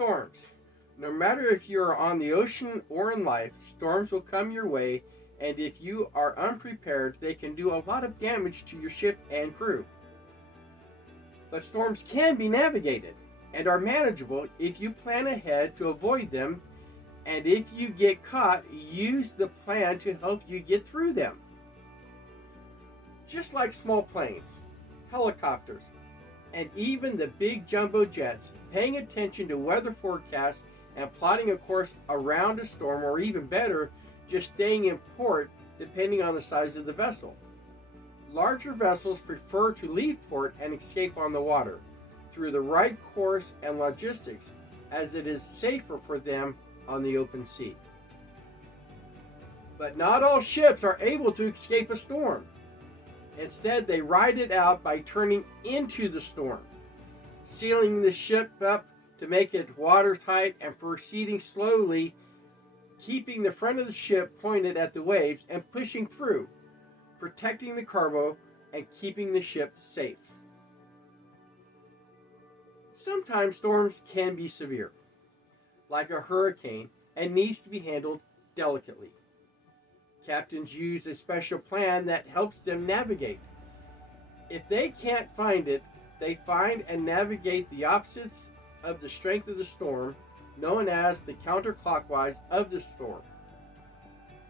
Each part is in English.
Storms. No matter if you are on the ocean or in life, storms will come your way, and if you are unprepared, they can do a lot of damage to your ship and crew. But storms can be navigated and are manageable if you plan ahead to avoid them, and if you get caught, use the plan to help you get through them. Just like small planes, helicopters, and even the big jumbo jets, paying attention to weather forecasts and plotting a course around a storm, or even better, just staying in port depending on the size of the vessel. Larger vessels prefer to leave port and escape on the water through the right course and logistics, as it is safer for them on the open sea. But not all ships are able to escape a storm. Instead, they ride it out by turning into the storm, sealing the ship up to make it watertight and proceeding slowly, keeping the front of the ship pointed at the waves and pushing through, protecting the cargo and keeping the ship safe. Sometimes storms can be severe, like a hurricane, and needs to be handled delicately. Captains use a special plan that helps them navigate. If they can't find it, they find and navigate the opposites of the strength of the storm, known as the counterclockwise of the storm.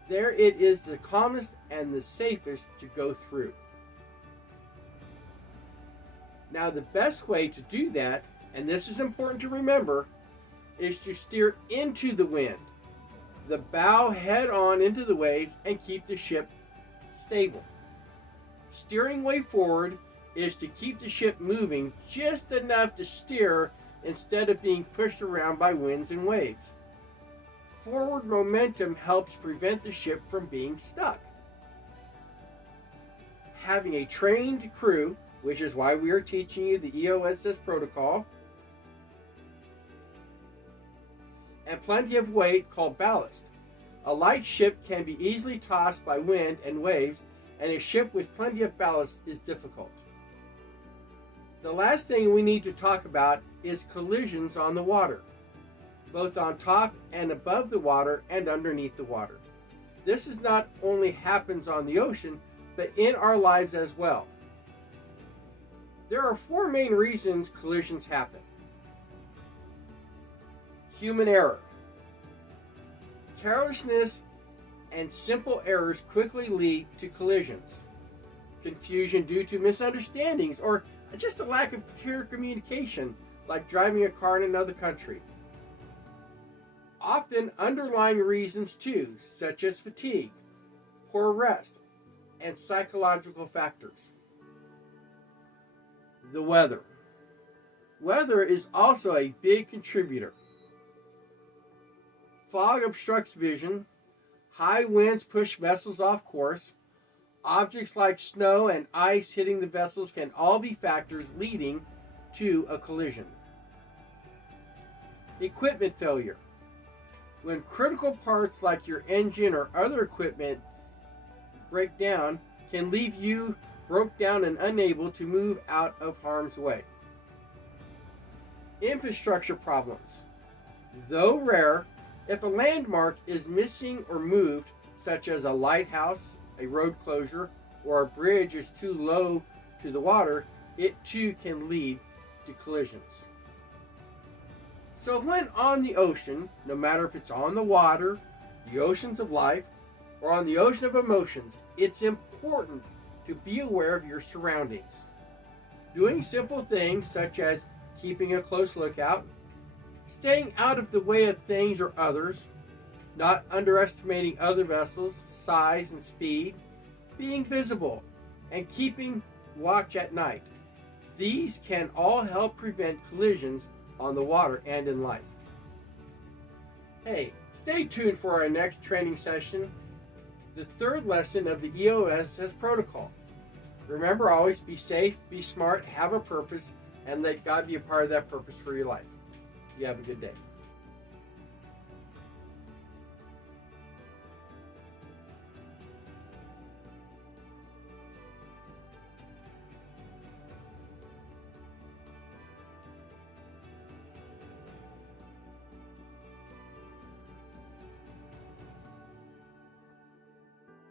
There it is the calmest and the safest to go through. Now, the best way to do that, and this is important to remember, is to steer into the wind, the bow head on into the waves, and keep the ship stable. Steering way forward is to keep the ship moving just enough to steer instead of being pushed around by winds and waves. Forward momentum helps prevent the ship from being stuck. Having a trained crew, which is why we are teaching you the EOSS protocol, and plenty of weight called ballast. A light ship can be easily tossed by wind and waves, and a ship with plenty of ballast is difficult. The last thing we need to talk about is collisions on the water, both on top and above the water and underneath the water. This is not only happens on the ocean, but in our lives as well. There are four main reasons collisions happen. Human error. Carelessness and simple errors quickly lead to collisions. Confusion due to misunderstandings or just a lack of clear communication, like driving a car in another country. Often underlying reasons too, such as fatigue, poor rest, and psychological factors. The weather. Weather is also a big contributor. Fog obstructs vision, high winds push vessels off course, objects like snow and ice hitting the vessels can all be factors leading to a collision. Equipment failure. When critical parts like your engine or other equipment break down, can leave you broke down and unable to move out of harm's way. Infrastructure problems. Though rare, if a landmark is missing or moved, such as a lighthouse, a road closure, or a bridge is too low to the water, it too can lead to collisions. So when on the ocean, no matter if it's on the water, the oceans of life, or on the ocean of emotions, it's important to be aware of your surroundings. Doing simple things such as keeping a close lookout, staying out of the way of things or others, not underestimating other vessels' size and speed, being visible, and keeping watch at night. These can all help prevent collisions on the water and in life. Hey, stay tuned for our next training session, the third lesson of the EOSS protocol. Remember, always be safe, be smart, have a purpose, and let God be a part of that purpose for your life. You have a good day.